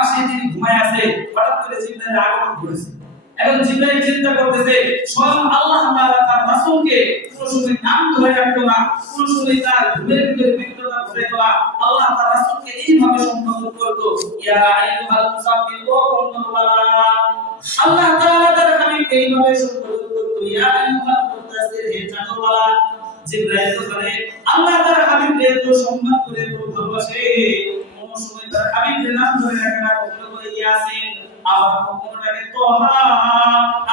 পাশে যিনি ঘুমায় আছে হঠাৎ করে জিবরাইল আগমন করেছে। এখন জিবরাইল চিন্তা করতেছে স্বয়ং আল্লাহ তাআলা তার রাসূলকে কোন সময় নাম ধরে রাখতো না, কোন সময় তার ঘুমের ভিতরে বিব্রত ঘটে না, আল্লাহ তার রাসূলকে এইভাবে সম্বোধন করতো, ইয়া আইয়ুহাল মুসাফফির ও কমলা। আল্লাহ তাআলা তার হাবিবকে এইভাবে সম্বোধন করতো, ইয়া আইয়ুহাল মুদাসসির, হে চাদরওয়ালা। জিবরাইল তো বলে আল্লাহ তার হাবিবকে এত সম্মান করে এত ভালোবাসে, কোন সময় তার হাবিবের নাম ধরে রাখে না, কখনো বলে ইয়াসিন, আবার কখনোটাকে তোহা,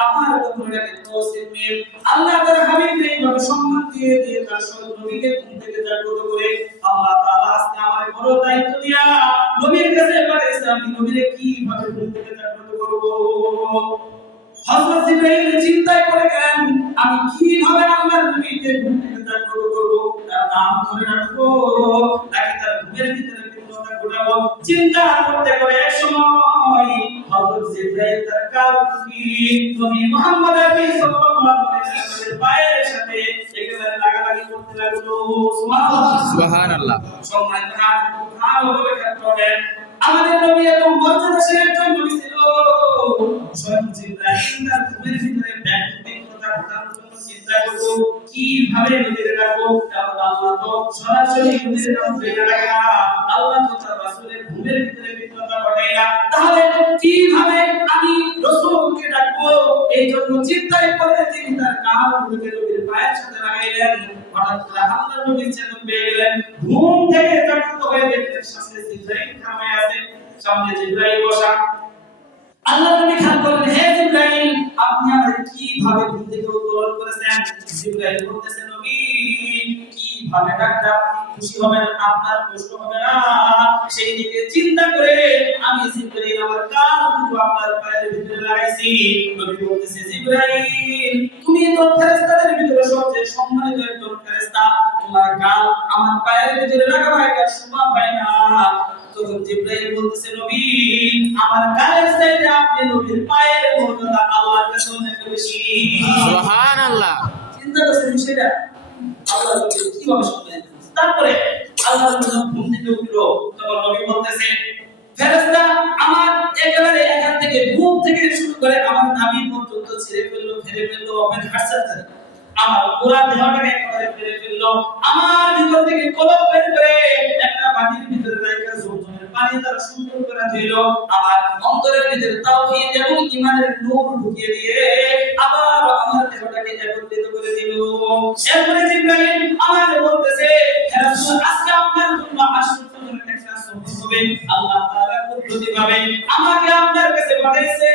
আবার কখনোটাকে তাওসিমিন। আল্লাহ তার হাবিবকে এইভাবে সম্মান দিয়ে দিয়ে তার সব নবীকে ঘুম থেকে জাগ্রত করে আল্লাহ তাআলা আজকে আমাদের বড় দায়িত্ব দিয়া নবীর কাছে পাঠিয়েছে, আমি নবীকে কিভাবে ঘুম থেকে জাগ্রত করব। হযরত জিবরাইল চিন্তায় পড়ে গেলেন, আমি কিভাবে আল্লাহর নবীকে ঘুম থেকে জাগ্রত করব, তার নাম ধরে রাখবো নাকি তার ঘুমের ভিতরে বিব্রত ঘটাবো। চিন্তা করতে করে এক সময় হযরত জিবরাইল তার কাঁধে নবী মুহাম্মদ সাল্লাল্লাহু আলাইহি ওয়াসাল্লামের পায়ের সাথে একেবারে লাগালাগি করতে লাগলো। সুবহানাল্লাহ। সম্মানিত ভালোভাবে খেয়াল করেন, আমাদের নবী এত মর্যাদাশীল একজন নবী ছিল, স্বয়ং জিবরাইল তার ঘুমের ভিতরে ব্যাকুল কথা ঘটানোর জন্য চিন্তা করলো কিভাবে নবীর রাখবো। কারণ আল্লাহ তো সরাসরি নবীর নাম ধরে রাখে না, আল্লাহ তো তার রাসূলের ঘুমের ভিতরে বিব্রত ঘটায় না, তাহলে কিভাবে আমি রাসূলকে ডাকবো। এই জন্য চিন্তায় পড়ে তিনি তার কাঁধগুলোকে নবীর পায়ের সাথে লাগাইলেন। হঠাৎ করে আল্লাহর নবী চেতন পেয়ে গেলেন, ঘুম থেকে জাগ্রত হয়ে দেখলেন সামনে জিবরাইল খাড়ায় আছে, সামনে জিবরাইল বসা। আল্লাহ নবী খেয়াল করলেন, হে জিবরাইল, আপনি আমাদের কিভাবে ঘুম থেকে উত্তোলন করেছেন। জিবরাইল বলতেছে, নবী কিভাবে ডাকলে আপনি খুশি হবেন, আপনার কষ্ট হবে না, সেই দিকে চিন্তা করে আমি জিবরাইল আমার কান দুটো আপনার পায়ের ভিতরে লাগাইছি। নবী বলতেছে, জিবরাইল তুমি তো ফেরেশতাদের ভিতরে সবচেয়ে সম্মানিত একজন ফেরেশতা, তোমার কান আমার পায়ের ভিতরে লাগাবা এটা শোভা পায় না। তখন জিবরাইল বলতেছে, নবী আমার গায়ের চাইতে আপনি নবীর পায়ের মর্যাদা আল্লাহর কাছে অনেক বেশি। সুবহানাল্লাহ। চিন্তা করছেন বিষয়টা, আল্লাহ কিভাবে সম্মানিত। তারপরে আল্লাহ ঘুম থেকে উঠলো, তখন নবী বলতেছে, ফেরেশতা আমার একেবারে এখান থেকে ঘুম থেকে শুরু করে আমার নাভি পর্যন্ত ছিঁড়ে ফেললো, ফেলে ফেললো, ওপেন হার্সার ধরে আমার পুরো দেহটাকে একেবারে ফেলে ফেললো, আমার ভিতর থেকে কলব বের করে একটা বাটির ভিতরে রাখা জমজমের পানি দ্বারা সুন্দর করে ধুইলো, আমার অন্তরের ভিতরে তাওহীদ এবং ঈমানের নূর ঢুকিয়ে দিয়ে আবার আমার দেহটাকে একত্রিত করে দিল। এরপরে জিবরাইল আমাকে বলতেছে, হে রাসূল আজকে আপনার জন্য আশ্চর্যজনক একটা সফর হবে, আল্লাহ তাআলা কুদরতিভাবে আমাকে আপনার কাছে পাঠিয়েছে।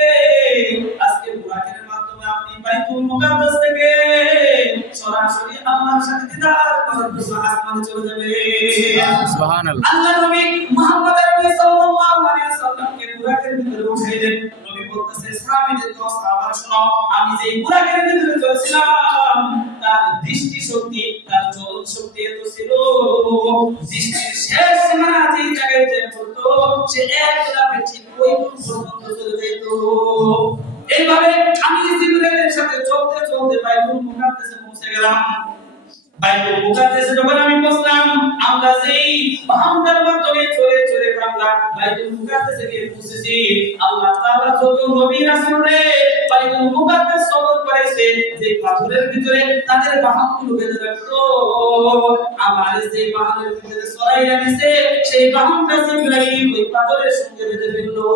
আজকে বুরাকের মাধ্যমে আপনি বাইতুল মুকাদ্দাস থেকে সরাসরি আল্লাহর সাথে দিদার করার জন্য আসমানে চলে যাবেন। সুবহানাল্লাহ। আল্লাহ নবী মুহাম্মদ আরবি সাল্লাল্লাহু আলাইহি ওয়াসাল্লামকে বুরাকের ভিতরে উঠাইলেন। নবী বলতেছে, সাহাবীদের তো সাহাবারা শুনো, আমি যে বুরাকের ভিতরে চলছিলাম তার দৃষ্টি শক্তি, তার চলন শক্তি এত ছিল, দৃষ্টির শেষ সীমানা যে জায়গায় যে পড়তো সে এক লাফে ঠিক ওই পর্যন্ত চলে যেত। এইভাবে আমি জিবরাইলের সাথে চলতে চলতে বাইতুল মুকাদ্দাসে পৌঁছে গেলাম। বাইতুল মুকাদ্দাসে যখন আমি পৌঁছলাম, আমরা যেই বাহনটার মাধ্যমে চলে চলে আমরা বাইতুল মুকাদ্দাসে গিয়ে পৌঁছেছি, আল্লাহ তাআলা যত নবী রাসূলরে বাইতুল মুকাদ্দাস সফর করেছে, যে পাথরের ভিতরে তাদের বাহনগুলো বেঁধে রাখতো, আমার যে বাহনের ভিতরে সরাইয়া দিয়েছে সেই বাহনটা জিবরাইল ওই পাথরের সঙ্গে বেঁধে ফেললো।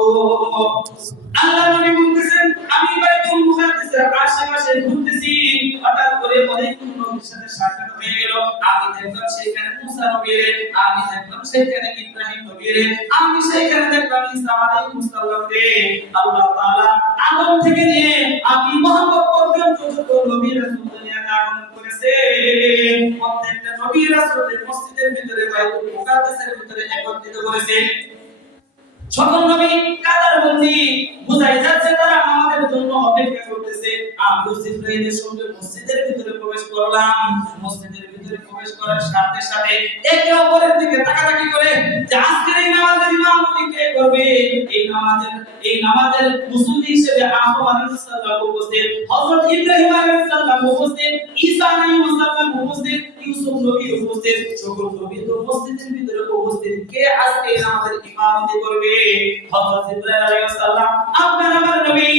আল্লাহ নবী বলতেছেন, আমি বাইতুল মুকাদ্দাসের আশেপাশে ঘুরতেছি, হঠাৎ করে অনেক নবীর সাথে সাক্ষাৎ হয়ে গেল। আমি দেখলাম সেখানে মুসা নবীরে, আমি দেখলাম সেখানে ইব্রাহিম নবীরে, আমি সেখানে দেখলাম ঈসা আলাইহিস সালাম রে। আল্লাহ তাআলা আদম থেকে নিয়ে আমি মুহাম্মদ পর্যন্ত যত নবী রাসূল দুনিয়াতে আগমন করেছে, প্রত্যেকটা নবী রাসূলের মসজিদের ভিতরে বাইতুল মুকাদ্দাসের ভিতরে একত্রিত করেছে। সকল নবী কাতারবন্দি বুঝাই যাচ্ছে তারা আমাদের জন্য অপেক্ষা করতেছে। আমি জিবরাইলের সঙ্গে মসজিদের ভিতরে প্রবেশ করলাম। মসজিদের ভিতরে প্রবেশ করার সাথে সাথে একে অপরের দিকে তাকাতাকি করে যে আজকের এই নামাজের ইমামতি কে করবে। এই নামাজের মুসল্লি হিসেবে আদম আলাইহিস সালাম উপস্থিত, হযরত ইব্রাহিম আলাইহিস সালাম উপস্থিত, ঈসা আলাইহিস সালাম উপস্থিত, ইউসুফ নবী উপস্থিত, সকল নবী তো মসজিদের ভিতরে উপস্থিত। কে আজকে এই নামাজের ইমামতি করবে? হযরত জিবরাইল আলাইহিস সালাম আপনার আমার নবী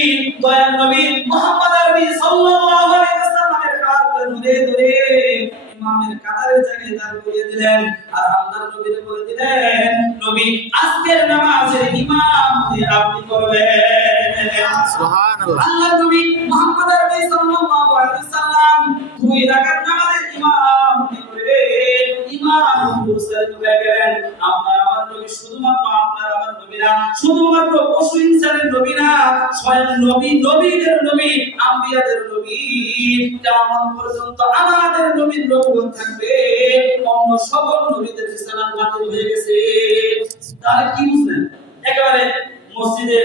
দয়ার নবী মুহাম্মদ নবী সাল্লাল্লাহু আলাইহি ওয়াসাল্লামের হাত ধরে ধরে ইমামের কাতারের জায়গায় দাঁড় করিয়ে দিলেন আর আল্লাহর নবীকে বলে দিলেন নবী আজকের নামাজের ইমামতি আপনি করবেন সুবহানাল্লাহ। আল্লাহর নবী মুহাম্মদ নবী সাল্লাল্লাহু আলাইহি ওয়াসাল্লাম দুই রাকাত নামাজের ইমামতি করে ইমাম মুরসালিন হয়ে গেলেন। আপনার আমার নবী শুধুমাত্র আপনার আমার নবী না, শুধুমাত্র পশু ইনসানের নবী না, স্বয়ং নবী নবীদের নবী আম্বিয়াদের নবী। কিয়ামত পর্যন্ত আমাদের নবীর নবুয়ত থাকবে, অন্য সকল নবীদের রিসালাত বাতিল হয়ে গেছে। তাহলে কি বুঝলেন? একেবারে মসজিদে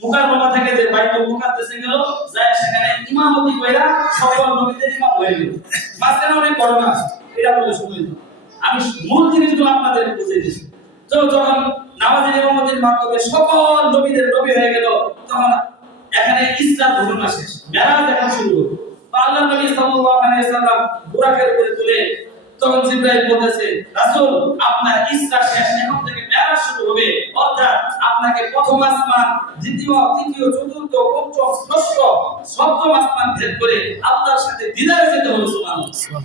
মুকাররমা থেকে যে বাইতুল মুকাদ্দাসে গেল, যায় সেখানে ইমামতি কইরা সকল নবীদের ইমাম হয়ে গেল। মাঝখানে অনেক ঘটনা আছে, এটা বলে শুনুন। আমি মূল জিনিসগুলো আপনাদের বুঝিয়ে দিচ্ছি। তো যখন নামাজের ইমামতির মাধ্যমে সকল নবীদের নবী হয়ে গেল, তখন এখানে ইসরার ঘটনা শেষ, মেরাজ এখন শুরু হলো। আল্লাহ নবী সাল্লাল্লাহু আলাইহি ওয়াসাল্লাম বুরাকের উপরে তুলে তখন জিবরাইল বলেছে, রাসূল আপনার ইসরা শেষ, এখন থেকে মেরাজ শুরু হবে। অর্থাৎ আপনাকে প্রথম আসমান, দ্বিতীয়, তৃতীয়, চতুর্থ, পঞ্চম, ষষ্ঠ, সপ্তম আসমান ভেদ করে আল্লাহর সাথে দিদারে যেতে হবে। সুবহানাল্লাহ।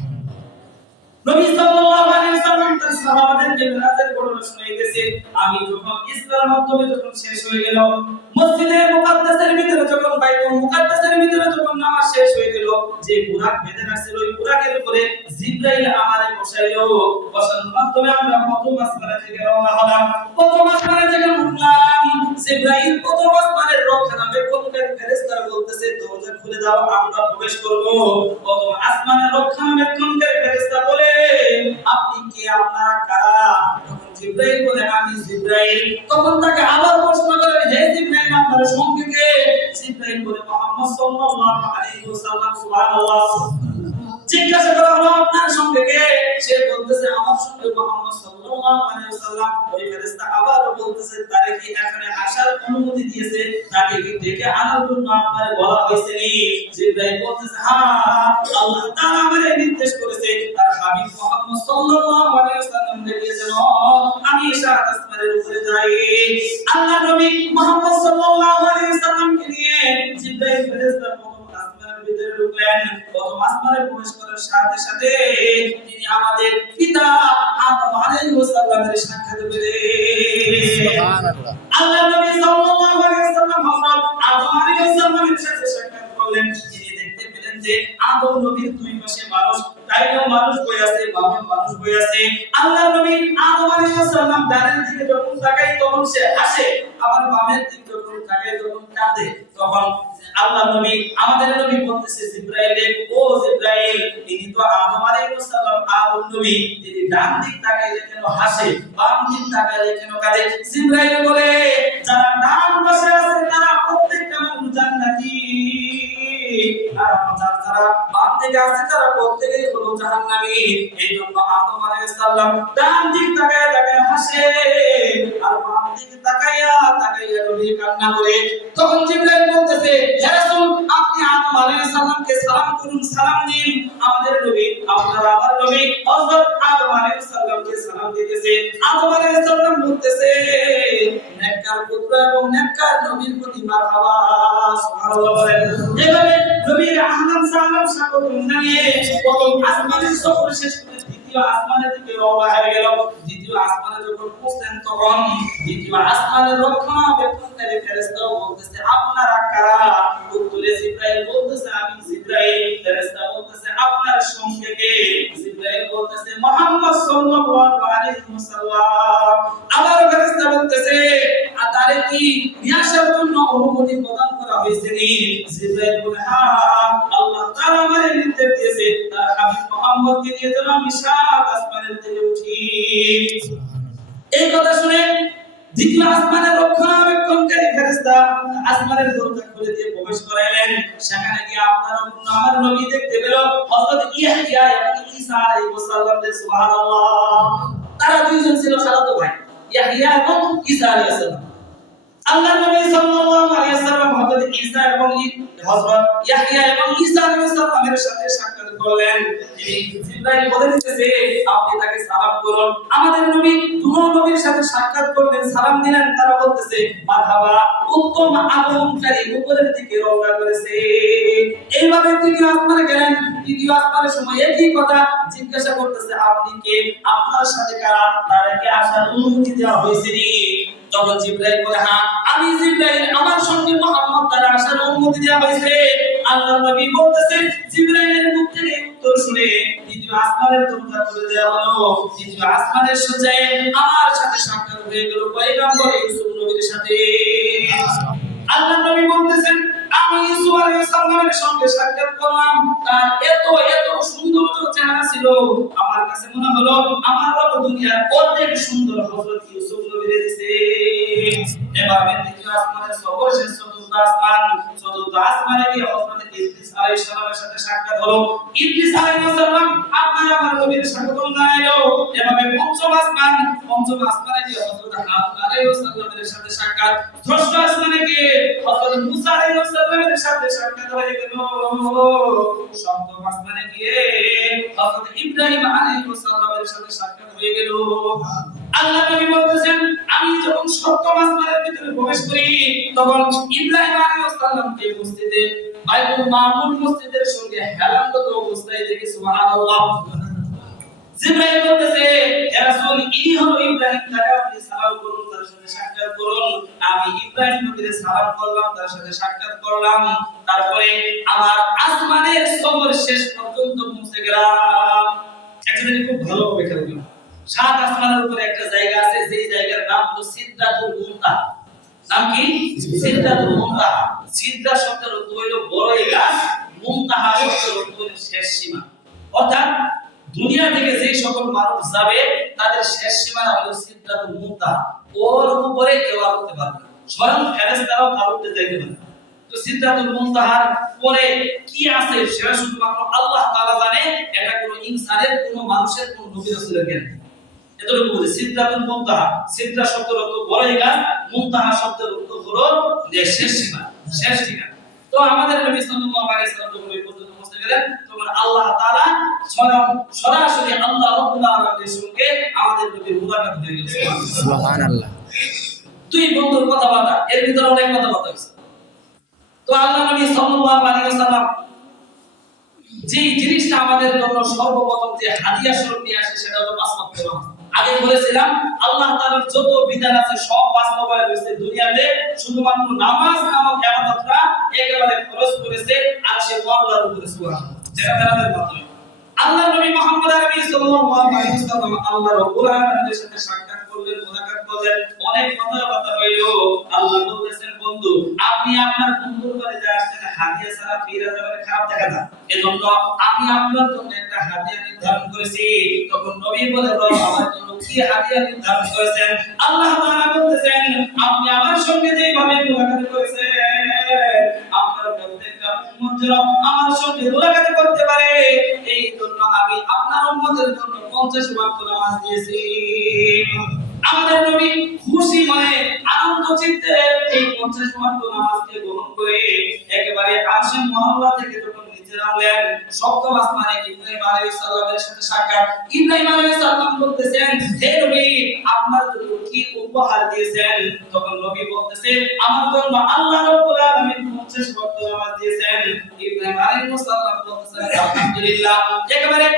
নবী সাল্লাল্লাহু আলাইহি ওয়াসাল্লাম তার সাহাবাদেরকে মেরাজের ঘটনা শুনাইতেছে। আমি যখন ইসরার মাধ্যমে যখন শেষ হয়ে গেল, মসজিদে মুকাদ্দাসের ভিতরে যখন বাইতুল মুকাদ্দাসের ভিতরে যখন নামাজ শেষ হয়ে গেল, যে বুরাক বেঁধে রাখছিল ওই বুরাকের উপরে জিবরাইল আমারে বসাইলো। বসানোর মাধ্যমে আমরা প্রথম আসমানে থেকে রওনা হলাম। প্রথম আসমানে থেকে উঠলাম, জিবরাইল প্রথম আসমানের রক্ষণাবেক্ষণকারী ফেরেশতারা বলতেছে, দরজা খুলে দাও, আমরা প্রবেশ করব। প্রথম আসমানের রক্ষণাবেক্ষণকারী ফেরেশতা বলে, আপনি কে, আপনারা কারা? তখন জিবরাইল বলে, আমি জিবরাইল। তখন তাকে আবার প্রশ্ন করে, হে জিবরাইল আপনার সঙ্গে কে? জিবরাইল বলে, মুহাম্মদ সাল্লাল্লাহু আলাইহি ওয়াসাল্লাম। সুবহানাল্লাহ। জিজ্ঞাসা করা হলো, আপনার সঙ্গে কে? সে বলতেছে, আমার সঙ্গে মুহাম্মদ সাল্লাল্লাহু আলাইহি ওয়াসাল্লাম। ওই ফেরেশতা আবার বলতেছে, তারে কি এখানে আসার অনুমতি দিয়েছে? তাকে কি ডেকে আনার জন্য আপনারে বলা হয়েছে নি? জিবরাইল বলতেছে, হ্যাঁ, আল্লাহ তাআলা আমারে নির্দেশ করেছে তার হাবিব মুহাম্মদ সাল্লাল্লাহু আলাইহি ওয়াসাল্লাম দিয়েছেন আমি সাত আসমানের উপরে যাই। আল্লাহ নবী মুহাম্মদ সাল্লাল্লাহু আলাইহি ওয়াসাল্লামকে নিয়ে জিবরাইল ফেরেশতা আসমানের ভিতরে ঢুকলেন। প্রথম আসমানে প্রবেশ করার সাথে সাথে তিনি আমাদের পিতা আদম আলাইহিস সালামের সাক্ষাৎ পেলেন। সুবহানাল্লাহ। আল্লাহ নবী সাল্লাল্লাহু আলাইহি ওয়াসাল্লাম হযরত আদম আলাইহিস সালামের সাথে সাক্ষাৎ করলেন। তিনি দেখতে পেলেন যে আদম নবীর দুই পাশে মানুষ, ডাইনেও মানুষ বসে আছে, বামেও মানুষ বসে আছে। আল্লাহ নবী আদম আলাইহিস সালাম ডানের দিকে যখন তাকায় তখন সে হাসে, আবার বামের দিকে যখন তাকায় তখন কাঁদে। তখন আল্লাহ নবী আমাদের নবী বলতেছে জিবরাইলে, ও জিবরাইল, তিনি তো আদম আলাইহিস সালাম আদম নবী, তিনি ডান দিক তাকাইলে কেন হাসে, বাম দিক তাকাইলে কেন কাঁদে? জিবরাইল বলে, যারা ডান পাশে আছে তারা প্রত্যেকটা মানুষ জান্নাতি, আর যারা বাম দিকে আছে তারা প্রত্যেকেই হলো জাহান্নামী। এইজন্য আদম আলাইহিস সালাম ডান দিক তাকায় তাকায় হাসে, আর বাম দিকে তাকায়া তাকায়া নবী কান্না করে। তখন জিবরাইল বলতেছে, হে রাসূল, আপনি আদম আলাইহিস সালামকে সালাম করুন, সালাম দিন। আমাদের নবী, আপনার আমার নবী হযরত আদম আলাইহিস সালামকে সালাম দিতেছে। আদম আলাইহিস সালাম বলতেছে, নেককার পুত্র এবং নেককার নবীর প্রতি মারহাবা। সুবহানাল্লাহ বলেন। এভাবে নবীর আহলান সালাম স্বাগত জানিয়ে প্রথম আসমানের সফর শেষ করে দ্বিতীয় আসমানের দিকে রওনা হয়ে গেল। দ্বিতীয় আসমানে যখন পৌঁছলেন তখন দ্বিতীয় আসমানের রক্ষণাবেক্ষণকারী ফেরেশতা বলতেছে, আপনারা কারা? উত্তরে জিবরাইল বলতেছে, আমি জিবরাইল। ফেরেশতা বলতেছে, আপনার সঙ্গে কে? জিবরাইল বলতেছে, মুহাম্মদ সাল্লাল্লাহু আলাইহি ওয়াসাল্লাম। আবার ফেরেশতা বলতেছে, তারে কি নিয়ে আসার জন্য অনুমতি প্রদান করা হয়েছে নি? জিবরাইল বলে, হ্যাঁ, আল্লাহ তাআলা আমাকে নির্দেশ দিয়েছে তার হাবিব মুহাম্মদকে নিয়ে যেন আমি সাত আসমানের দিকে উঠি। এই কথা শুনে দ্বিতীয় আসমানের রক্ষণাবেক্ষণকারী ফেরেশতা আসমানের দরজা খুলে দিয়ে প্রবেশ করাইলেন। সেখানে গিয়ে আপনার আমার নবী দেখতে পেল হযরত ইয়াহইয়া এবং ঈসা আলাইহিস সালাম। সুবহানাল্লাহ। তারা দুইজন ছিল খালাতো ভাই, ইয়াহইয়া এবং ঈসা আলাইহিস সালাম। আল্লাহ নবী সাল্লাল্লাহু আলাইহি ওয়াসাল্লাম হযরত ঈসা এবং হযরত ইয়াহইয়া এবং ঈসা আলাইহিস সালামের সাথে সাক্ষাৎ করলেন। তিনি জিবরাইল বলে দিতেছে আপনি তাকে সালাম করুন। আমাদের নবী দুনো নবীর সাথে সাক্ষাৎ করলেন, সালাম দিলেন, তারা বলতেছে মারহাবা, উত্তম আগমনকারী উপরের দিকে রওনা করেছে। এইভাবে তিনি আসমানে গেলেন। দ্বিতীয় আসমানের সময় একই কথা জিজ্ঞাসা করতেছে আপনি কে, আপনার সাথে কারা, তাদেরকে আসার অনুমতি দেওয়া হয়েছে নি? তখন জিবরাইল বলে হ্যাঁ আমি জিবরাইল, আমার সঙ্গে মুহাম্মদ দ্বারা আসার অনুমতি দেওয়া হয়েছে। আল্লাহর নবী বলতেছেন জিবরাইলের মুখ থেকে উত্তর শুনে দ্বিতীয় আসমানের দরজা খুলে দেওয়া হলো। দ্বিতীয় আসমানের সোজায় আমার সাথে সাক্ষাৎ হয়ে গেল পয়গম্বর ইউসুফ নবীর সাথে। আল্লাহর নবী বলতেছেন আমি ইউসুফ আলাইহিস সালামের সঙ্গে সাক্ষাৎ করলাম, তার এত এত সুন্দর চেহারা ছিল, আমার কাছে মনে হলো আমার রব দুনিয়ার অর্ধেক সুন্দর হযরত ইউসুফ নবীর দিয়েছে। এভাবে দ্বিতীয় আসমানের সফর শেষ, চতুর্থ আসমানে গিয়ে হযরত ইদ্রিস আলাইহিস সালামের সাথে সাক্ষাৎ হলো। ইদ্রিস আলাইহিস সালাম আপনার আমার নবীর স্বাগতম জানাইলো। এভাবে পঞ্চম আসমানে গিয়ে হযরত হারুন আলাইহিস সালামের সাথে সাক্ষাৎ। ষষ্ঠ আসমানে গিয়ে হযরত মুসা আলাইহিস সালামের সাথে সাক্ষাৎ হয়ে গেল। সপ্তম আসমানে গিয়ে হযরত ইব্রাহিম আলাইহিস সালামের সাথে সাক্ষাৎ হয়ে গেল। আল্লাহ নবী বলতেছেন আমি যখন সপ্তম আসমানের ভিতরে প্রবেশ করি তখন ইব্রাহিম আলাইহিস সালামকে মসজিদে বাইতুল মামুর মসজিদের সঙ্গে হেলানগত অবস্থায় দেখি। সুবহানাল্লাহ। জিবরাইল বলতেছে ইয়া রাসূল ইনি হলো ইব্রাহিম, তাকে আপনি সালাম করুন, তার সাথে সাক্ষাৎ করুন। আমি ইব্রাহিম নবীকে সালাম করলাম, তার সাথে সাক্ষাৎ করলাম। তারপরে আমার আসমানের সফর শেষ পর্যন্ত পৌঁছে গেলাম। একটা জিনিস খুব ভালোভাবে খেয়াল করুন, সাত আসমানের উপরে একটা জায়গা আছে, যেই জায়গার নাম হলো সিদরাতুল মুনতাহা। নাম কি? সিদরাতুল মুনতাহা। সিদরা শব্দের অর্থ হলো বড়ই গাছ, মুনতাহা শব্দের অর্থ হলো শেষ সীমা। অর্থাৎ দুনিয়া থেকে যে সকল মানুষ যাবে তাদের শেষ সীমানা হলো সিদরাতুল মুনতাহা। ওর উপরে কেউ আর উঠতে পারবে না, স্বয়ং ফেরেশতারাও তার উপরে যেতে পারবে না। তো সিদরাতুল মুনতাহার পরে কি আছে সেটা শুধুমাত্র আল্লাহ তাআলা জানে। এটা কোনো ইনসানের, কোনো মানুষের, কোনো নবী রাসূলের জ্ঞান নেই। এতটুকু বলি সিদরাতুল মুনতাহা। সিদরা শব্দের অর্থ বড়ই গাছ, মুনতাহা শব্দের অর্থ হলো শেষ সীমা, শেষ ঠিকানা। তো আমাদের নবী সাল্লাল্লাহু আলাইহি ওয়াসাল্লাম যখন ওই পর্যন্ত পৌঁছে গেলেন তখন আল্লাহ তাআলা সরাসরি আল্লাহ রাব্বুল আলামিনের সঙ্গে আমাদের নবীর মুলাকাত হয়ে গেল। সুবহানাল্লাহ। দুই বন্ধুর কথাবার্তা, এর ভিতরে অনেক কথাবার্তা হয়েছে। তো আল্লাহ নবী সাল্লাল্লাহু আলাইহি ওয়াসাল্লাম যে জিনিসটা আমাদের জন্য সর্বপ্রথম যে হাদিয়া স্বরূপ নিয়ে আসে সেটা হলো পাঁচ ওয়াক্ত নামাজ। আগে বলেছিলাম আল্লাহ তাআলার যত বিধান আছে সব বাস্তবায়ন হয়েছে দুনিয়াতে, শুধুমাত্র নামাজ নামক ইবাদতটা একেবারে ফরজ করেছে আর সে আল্লাহর উপরে সুবহানাল্লাহ, যেটা তাদের মাধ্যমে আল্লাহ নবী মুহাম্মদ আরবি সাল্লাল্লাহু আলাইহি ওয়াসাল্লাম আল্লাহ রাব্বুল আলামিনের সাথে সাক্ষাৎ করলেন, মুলাকাত করলেন, অনেক কথাবার্তা হইল। আল্লাহ বলতেছেন বন্ধু আপনি আপনার বন্ধুর বাড়িতে আসছেন হাদিয়া ছাড়া ফিরে যাবেন, খারাপ দেখা যায়। এজন্য আমি আপনার জন্য একটা হাদিয়া নির্ধারণ করেছি। তখন নবী বলে আমার জন্য কি হাদিয়া নির্ধারণ করেছেন? আল্লাহ তাআলা বলতেছেন আপনি আমার সঙ্গে যেভাবে মুলাকাত করেছেন আপনার প্রত্যেকটা উম্মত যেন আমার সঙ্গে মুলাকাত করতে পারে, এই জন্য আমি আপনার উম্মতের জন্য 50 ওয়াক্ত নামাজ দিয়েছি। আমাদের নবী খুশি মনে আনন্দ চিত্তে এই 50 ওয়াক্ত নামাজকে গ্রহণ করে একেবারে আরশের মহল্লা থেকে যখন নিচে নামলেন সপ্তম আসমানে ইব্রাহিম আলাইহিস সালামের সাথে সাক্ষাৎ। ইব্রাহিম আলাইহিস সালাম বলতেছেন হে নবী আপনার জন্য কি উপহার দিয়েছেন? তখন নবী বলতেছে আমার জন্য আল্লাহ রাব্বুল আলামিন 50 ওয়াক্ত নামাজ দিয়েছেন। ইব্রাহিম আলাইহিস সালাম বলতেছেন আলহামদুলিল্লাহ। একেবারে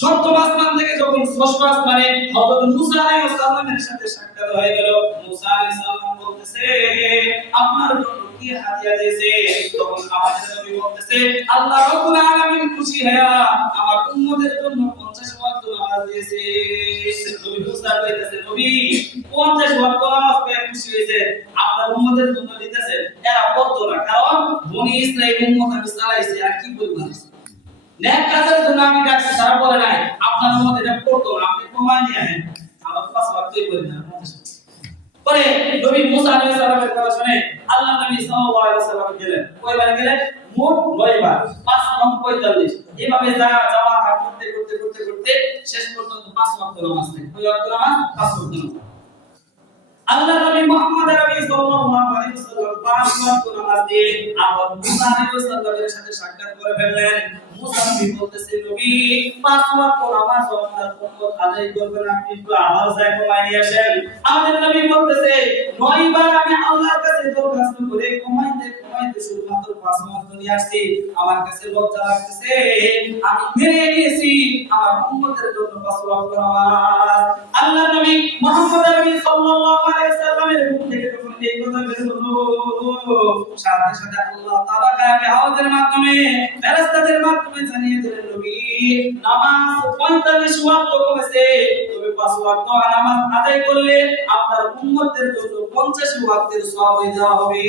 সপ্তম আসমান থেকে যখন ষষ্ঠ আসমানে হযরত মুসা আলাইহিস সালামের সাথে সাক্ষাৎ হয়ে গেল, মুসা আলাইহিস সালাম বলতেছে আপনার জন্য কি হাদিয়া দিয়েছে? তখন আমাদের নবী বলতেছে আল্লাহ রাব্বুল আলামিন খুশি হয়া আমার উম্মতের জন্য 50 ওয়াক্ত নামাজ দিয়েছে। নবী মুসা বলতেছে নবী 50 ওয়াক্ত নামাজ পেয়ে খুশি হয়েছে, আপনার উম্মতের জন্য দিতেছে, এরা পড়তো না, কারণ বনি ইসরাঈল উম্মত আমি চালাইছি, আর কি বলবো নেক কাজের জন্য আমি ডাকছি, তারা বলে নাই আপনার উম্মত এটা পড়তো না, আপনি প্রমাণ নিয়ে আসেন। আমার পাঁচ ওয়াক্তই বলি না। পরে নবী মুসা আলাইহিস সালামের কথা শুনে আল্লাহ নবী সাল্লাল্লাহু আলাইহি ওয়াসাল্লাম গেলেন, কয়বার গেলেন? মোট 9 বার, 5 9 45। এভাবে যাওয়া করতে করতে করতে করতে শেষ পর্যন্ত 5 ওয়াক্ত নামাজ নেই। কয় ওয়াক্ত নামাজ? 5 ওয়াক্ত নামাজ। আল্লাহ নবী মুহাম্মদ আরবি সাল্লাল্লাহু 5 ওয়াক্ত নামাজ দিয়ে আবার মুসা আলাইহিস সালামের সাথে সাক্ষাৎ করে ফেললেন। মুসা নবী বলতেছে, নবী 5 ওয়াক্ত নামাজ আপনার উম্মত আদায় করবেন, আপনি একটু আওয়াজ কমায় নিয়ে আসেন। আমাদের নবী বলতেছে 9 বার আমি আল্লাহর কাছে দরখাস্ত করে কমাইতে শুধুমাত্র 5 ওয়াক্ত নিয়ে আসছি। আমার কাছে লজ্জা লাগতেছে, আমি মেনে নিয়েছি আমার উম্মতের জন্য 5 ওয়াক্ত নামাজ। আল্লাহ নবী মুহাম্মদ আরবি সাল্লাল্লাহু আলাইহি সাল্লামের মুখ থেকে যখন এই কথা বের হলো, সাথে সাথে আল্লাহ তাআলা কায়ামে আওয়াজের মাধ্যমে ফেরেশতাদের মাধ্যমে জানিয়ে দিলেন, নবী নামাজ 45 ওয়াক্ত কমেছে, তবে 5 ওয়াক্ত নামাজ আদায় করলে আপনার উম্মতের জন্য 50 ওয়াক্তের সওয়াব হয়ে দেওয়া হবে।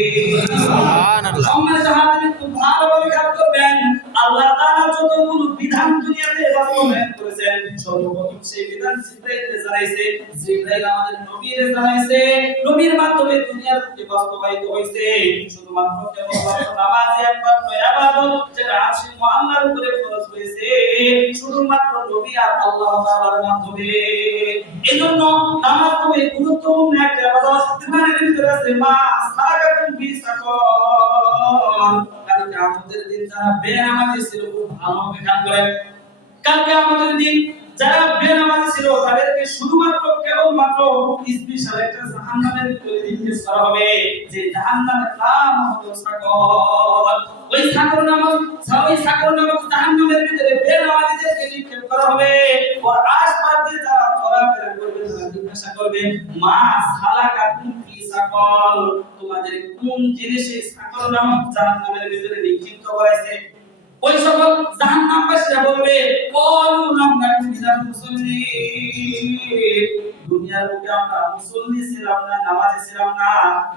সুবহানাল্লাহ। সম্মানিত হাজিরিন, খুব ভালোভাবে খেয়াল করবেন, আল্লাহ তাআলা যতগুলো বিধান দুনিয়াতে বাস্তবায়ন করেছেন, সর্বপ্রথম সেই বিধান জিবরাইলকে জানাইছে, জিবরাইল আমাদের নবীকে জানাইছে, নবীর মাধ্যমে দুনিয়ার বুকে বাস্তবায়িত হয়েছে। শুধুমাত্র কেবলমাত্র নামাজই একমাত্র ইবাদত যেটা আরশে মুআল্লার উপরে ফরজ হয়েছে, শুধুমাত্র নবী আর আল্লাহ তাআলার মাধ্যমে। এজন্য নামাজ খুবই গুরুত্বপূর্ণ একটা ইবাদত। ইমানের ভিতরে আছে মা সালাকাতুন ফি সাকর। কালকে আমাদের দিন যারা বেনামাজি ছিল, খুব ভালোভাবে খেয়াল করেন, কালকে আমাদের দিন যারা বেনামাজি ছিল তাদেরকে শুধুমাত্র কেবলমাত্র স্পেশাল একটা জাহান্নামের ভিতরে নিক্ষেপ করা হবে, যে জাহান্নামের নাম হলো সাকর। ওই সাকর নামক জাহান্নামের ভিতরে বেনামাজিদেরকে নিক্ষেপ করা হবে। ওর আশপাশ দিয়ে যারা চলাফেরা করবে তারা জিজ্ঞাসা করবে, মা সালাকাতুন ফি সাকর, তোমাদের কোন জিনিসে সাকর নামক জাহান্নামের ভিতরে নিক্ষিপ্ত করাইছে? ওই সকল জাহান্নামবাসীরা বলবে, কলু লাম নাকুন মিনাল মুসাল্লিন, দুনিয়ার বুকে আমরা মুসল্লি ছিলাম না, নামাজি ছিলাম না,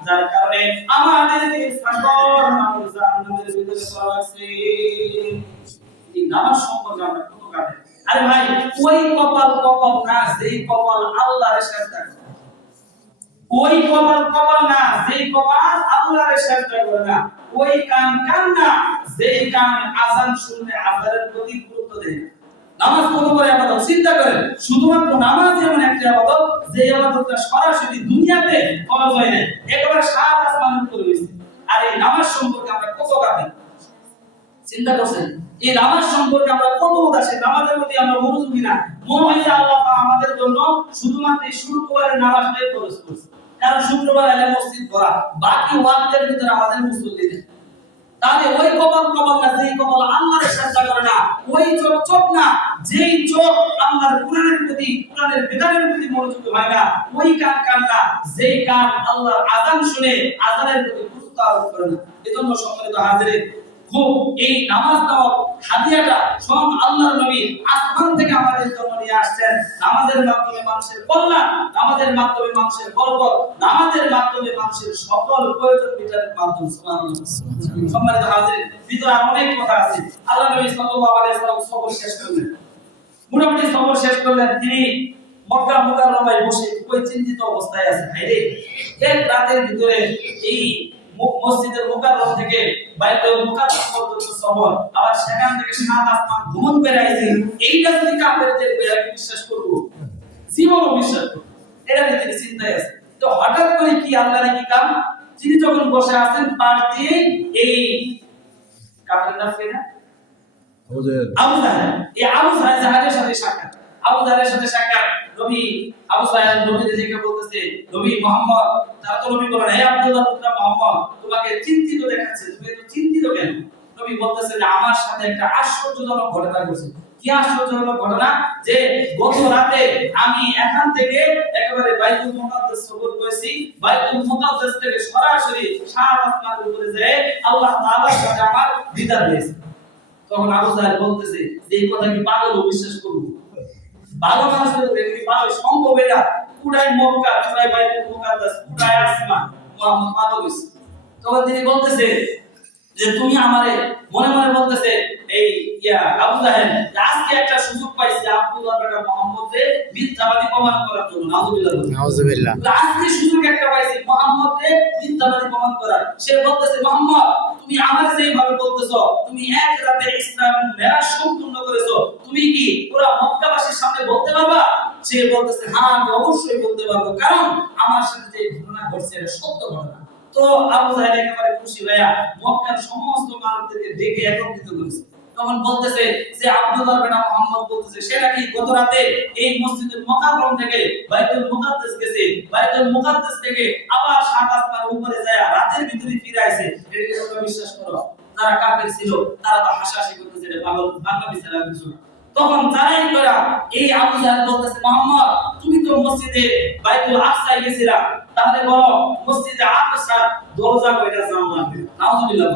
যার কারণে আমাদেরকে সাকর নামক জাহান্নামের ভিতরে পড়া হয়েছে। এই নামাজ সম্পর্কে আমরা কত কাটে। আরে ভাই, ওই কপাল না যেই কপাল আল্লাহর সাজদা করে, ওই কপাল না যেই কপাল আল্লাহর সাজদা করে না, ওই কান না যেই কান আযান শুনলে আযানের প্রতি গুরুত্ব দেয় না। নামাজ কত বড় ইবাদত চিন্তা করেন। শুধুমাত্র নামাজ এমন একটা ইবাদত যে ইবাদতটা সরাসরি দুনিয়াতে ফরজ হয় না, একেবারে সাত আসমানের উপরে হয়েছে। আর এই নামাজ সম্পর্কে আমরা কত গাফিল চিন্তা করছেন? এই নামাজ সম্পর্কে আমরা কত উদাসীন, নামাজের প্রতি আমরা মনোযোগী না। মনে হয় যে আল্লাহ আমাদের জন্য শুধুমাত্র শুক্রবারের নামাজটাই ফরজ করেছে, কারণ শুক্রবার এলে মসজিদ ভরা, বাকি ওয়াক্তের ভিতরে আমাদের মুসল্লি নেই। তাহলে ওই কপাল না যেই কপাল আল্লাহর সাজদা করে না, ওই চোখ না যেই চোখ আল্লাহর কোরআনের প্রতি, কোরআনের বিধানের প্রতি মনোযোগী হয় না, ওই কান না যেই কান আল্লাহর আযান শুনে আযানের প্রতি গুরুত্ব আরোপ করে না। এজন্য সম্মানিত হাজিরিন, খুব এই নামাজ নামক হাদিয়াটা স্বয়ং আল্লাহর নবী আসমান থেকে আমাদের জন্য নিয়ে আসছেন। নামাজের মাধ্যমে মানুষের কল্যাণ, নামাজের মাধ্যমে মানুষের বরকত, নামাজের মাধ্যমে মানুষের সকল প্রয়োজন মেটানোর মাধ্যম। সুবহানাল্লাহ। সম্মানিত হাজিরিন, ভিতরে অনেক কথা আছে। আল্লাহ নবী সাল্লাল্লাহু আলাইহি ওয়াসাল্লাম সফর শেষ করলেন, মোটামুটি সফর শেষ করলেন। তিনি মক্কা মুকাররমায় বসে খুবই চিন্তিত অবস্থায় আছেন। হায়রে, এক রাতের ভিতরে এই মসজিদের মুকাররম থেকে বাইতুল মুকাদ্দাস পর্যন্ত সফর, আবার সেখান থেকে সাত আসমান ভ্রমণ করে আইছেন। এইটা যদি কাফেরদের বেলাকে বিশ্বাস করব, জীবনও বিশ্বাস করব, এটা নিয়ে তিনি চিন্তায় আছেন। তো হঠাৎ করে কি আল্লাহ নাকি কাম, তিনি যখন বসে আছেন পাশ দিয়ে এই কাফের নাম কি না, আবু জাহেল, এই আবু জাহেলের সাথে সাক্ষাৎ। আবু জাহেলের সাথে সাক্ষাৎ। নবী আবু জাহেল নবীকে বলতেছে, নবী মুহাম্মদ, তারা তো নবী বলেন, হে আব্দুল্লাহ পুত্র মুহাম্মদ, তোমাকে চিন্তিত দেখাচ্ছে, তুমি এত চিন্তিত কেন? নবী বলতেছে যে আমার সাথে একটা আশ্চর্যজনক ঘটনা ঘটেছে। কি আশ্চর্যজনক ঘটনা? যে গত রাতে আমি এখান থেকে একেবারে বাইতুল মুকাদ্দাস সফর করেছি, বাইতুল মুকাদ্দাস থেকে সরাসরি সাত আসমানের উপরে যেয়ে আল্লাহ তাআলার সাথে আমার দিদার হয়েছে। তখন আবু জাহেল বলতেছে যে এই কথা কি পাগল বিশ্বাস করব? ভালো মানুষের দেখি পাগল সম্ভব? এটা পুরাই মক্কা, পুরাই বাইতুল মুকাদ্দাস, পুরাই আসমান, মুহাম্মদ পাগল হইছে। তখন তিনি বলতেছে যে তুমি আমারে মনে মনে বলতেছে এই আবু জাহেল, আজকে একটা সুযোগ পাইছি আব্দুল্লাহ বিন মুহাম্মদকে মিথ্যাবাদী প্রমাণ করার জন্য। নাউযুবিল্লাহ। আজকে সুযোগ একটা পাইছি মুহাম্মদকে মিথ্যাবাদী প্রমাণ করার। সে বলতেছে, মুহাম্মদ তুমি আমারে যেভাবে বলতেছো, তুমি এক রাতে ইসলাম মেরাজ সম্পূর্ণ করেছো, তুমি কি পুরো মক্কাবাসীর সামনে বলতে পারবা? সে বলতেছে, হ্যাঁ আমি অবশ্যই বলতে পারবো, কারণ আমার সাথে যে ঘটনা ঘটছে এটা সত্য ঘটনা। তো আবু জাহেল একেবারে খুশি হইয়া মক্কার সমস্ত মানুষদেরকে ডেকে একত্রিত করেছে। তখন বলতেছে যে আব্দুল্লাহ বিন মুহাম্মদ বলতেছে সে নাকি গত রাতে এই মসজিদুল মুকাররম থেকে বাইতুল মুকাদ্দাস গেছে, বাইতুল মুকাদ্দাস থেকে আবার সাত আসমানের উপরে যায় রাতের ভিতরে ফিরে আসে। এটা কি তোমরা বিশ্বাস করো? যারা কাফের ছিল তারা তো হাসাহাসি করতেছে, এটা পাগল বাংলা ছাড়া কিছু না। তখন যারাই করা এই আবু জাহেল বলতেছে মুহাম্মদ তুমি তো মসজিদে বাইতুল আকসায় গেছিলা, তাহলে বলো মসজিদে আকসার দরজা কয়টা জানলা? নাউজুবিল্লাহ।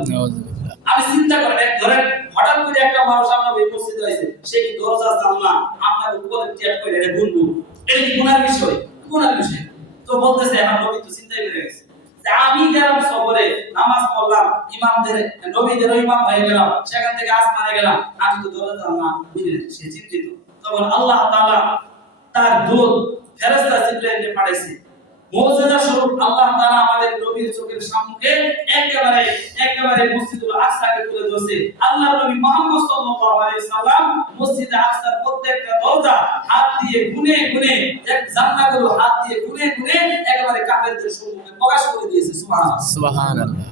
আমি চিন্তা করেন ধরেন হঠাৎ করে একটা মানুষ আপনার এই মসজিদে আইছে, সে কি দরজা জানলা আপনার উপরে টেপ করে এটা গুনবো? এটা কি গুনার বিষয়? গুনার বিষয়। তো বলতেছে এখন নবী তো চিন্তাই করে গেছে যে আমি গেলাম সফরে নামাজ পড়লাম, ইমামদের নবীদের ইমাম হয়ে গেলাম, সেখান থেকে আসমানে গেলাম, আমি তো দরজা জানলা বুঝলেন। সে চিন্তিত। তখন আল্লাহ তাআলা তার দূত ফেরেশতা জিবরাইলকে পাঠাইছে। মুজিজা স্বরূপ আল্লাহ তাআলা আমাদের নবীর চোখের সামনে একেবারে মসজিদুল আকসাকে তুলে ধরছে। আল্লাহর নবী মুহাম্মদ সাল্লাল্লাহু আলাইহি সাল্লাম মসজিদে আকসার প্রত্যেকটা দরজা হাত দিয়ে গুনে গুনে, এক জান্নাতগুলো হাত দিয়ে গুনে গুনে একেবারে কাফেরদের সম্মুখে প্রকাশ করে দিয়েছে। সুবহানাল্লাহ সুবহানাল্লাহ।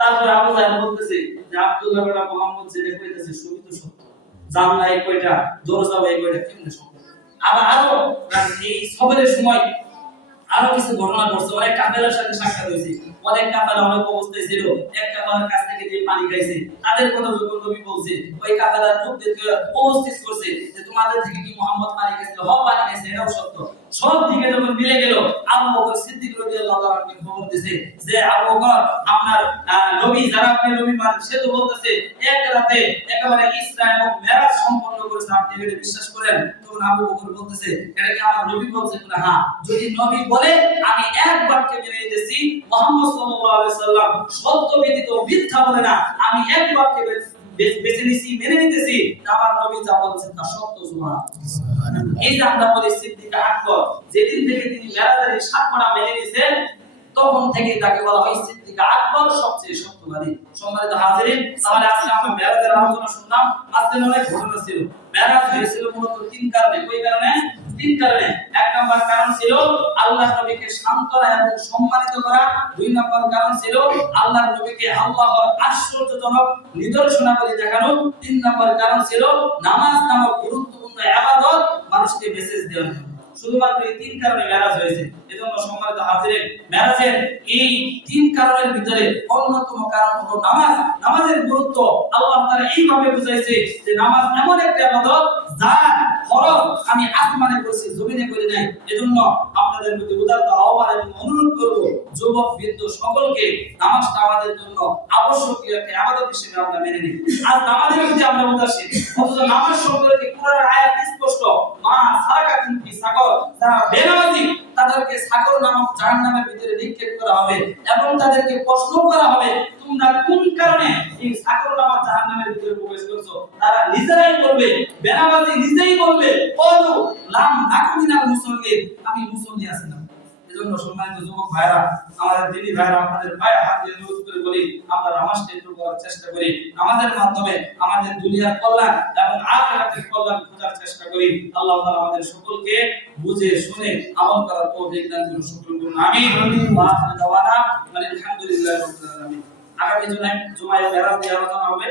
তারপর আবু জাহেল বলতেছে যে আব্দুল্লাহ বিন মুহাম্মদ যেটা কইতেছে সবই তো সত্য, জানলা এই কয়টা, দরজা এই কয়টা কেমনে সম্ভব? আরো এই সফরের সময় আরো কিছু ঘটনা ঘটছে। অনেক কাফেলার সাথে সাক্ষাৎ হয়েছে, অনেক কাফেলা অনেক অবস্থায় ছিল, এক কাফেলার কাছ থেকে যে পানি খাইছে তাদের কথা যখন নবী বলছে, ওই কাফেলার লোকদেরকে উপস্থিত করছে যে তোমাদের থেকে কি মুহাম্মদ পানি খাইছিল? হ্যাঁ পানি খাইছে, এটাও সত্য। সব দিকে যখন মিলে গেল, আবু বকর সিদ্দিক রাদিয়াল্লাহু তাআলা কে খবর দিয়েছে যে আবু বকর আপনার নবী যারা আপনি নবী মানে সে তো বলতেছে এক রাতে একেবারে ইসরা এবং মেরাজ সম্পন্ন করেছে, আপনি এটা বিশ্বাস করেন? তখন আবু বকর বলতেছে এটা কি আমার নবী বলছে? না হ্যাঁ, যদি নবী বলে আমি এক বাক্যে মেনে নিতেছি, মুহাম্মদ সাল্লাল্লাহু আলাইহি সাল্লাম সত্য ব্যতীত মিথ্যা বলে না, আমি এক বাক্যে বেছে নিছি, মেনে নিতেছি আমার নবী যা বলেছেন তা সত্য। সুবহানাল্লাহ। এই যে আমরা বলি সিদ্দিক আকবর যেদিন থেকে তিনি মেরাজের সাক্ষ্যটা মেনে নিয়েছেন তখন থেকে তাকে বলা হয় সিদ্দিক আকবর, সবচেয়ে সত্যবাদী। সম্মানিত হাজিরিন, তাহলে আজকে আমরা মেরাজের আলোচনা শুনলাম। আজকে অনেক ঘটনা ছিল। মেরাজ হয়েছিল মূলত তিন কারণে। কই কারণে? তিন কারণে। এক নম্বর কারণ ছিল আল্লাহর নবীকে সান্ত্বনা এবং সম্মানিত করা। দুই নম্বর কারণ ছিল আল্লাহর নবীকে আল্লাহর আশ্চর্যজনক নিদর্শনাবলী দেখানো। তিন নম্বর কারণ ছিল নামাজ নামক গুরুত্বপূর্ণ ইবাদত মানুষকে মেসেজ দেওয়া। শুধুমাত্র এই তিন কারণে মেরাজ হয়েছে। এজন্য সম্মানিত হাজিরিন, মেরাজের এই তিন কারণের ভিতরে অন্যতম কারণ হলো নামাজ। নামাজের গুরুত্ব আল্লাহ তাআলা এইভাবে বুঝাইছে যে নামাজ এমন একটা ইবাদত যার ফরজ আমি আসমানে করেছি, জমিনে করি নাই। এজন্য আপনাদের প্রতি উদারতা আহ্বান এবং অনুরোধ করব, যুবক বৃদ্ধ সকলকে নামাজটা আমাদের জন্য আবশ্যকীয় একটা ইবাদত হিসেবে আমরা মেনে নিই। আজ নামাজের প্রতি আমরা উদাসীন, অথচ নামাজ সম্পর্কে কোরআনের আয়াত স্পষ্ট, মা সারাকাতুন ফি সাগর, যারা বেনামাজি তাদেরকে সাগর নামক জাহান্নামের ভিতরে নিক্ষেপ করা হবে এবং তাদেরকে প্রশ্ন করা হবে তোমরা কোন কারণে এই সাগর নামক জাহান্নামের ভিতরে প্রবেশ করছো? তারা নিজেরাই বলবে, বেনামাজি নিজেই বলবে কলু লাম নাকুমিনাল মুসাল্লিন, আমি মুসল্লি আছি না। এজন্য সম্মানিত যুবক ভাইরা, আমাদের দিনী ভাইরা, আমাদের পায়ে হাত দিয়ে অনুরোধ করে বলি আমরা নামাজটা একটু করার চেষ্টা করি। আমাদের মাধ্যমে আমাদের দুনিয়ার কল্যাণ এবং আখিরাতের কল্যাণ খোঁজার চেষ্টা করি। আল্লাহ তাআলা আমাদের সকলকে বুঝে শুনে আমল করার তৌফিক দান করুন। সকল করুন আমিন। ওয়া আখিরু দাওয়ানা আলহামদুলিল্লাহি রাব্বিল আলামিন। আগামী জুমায় মেরাজ নিয়ে আলোচনা হবে।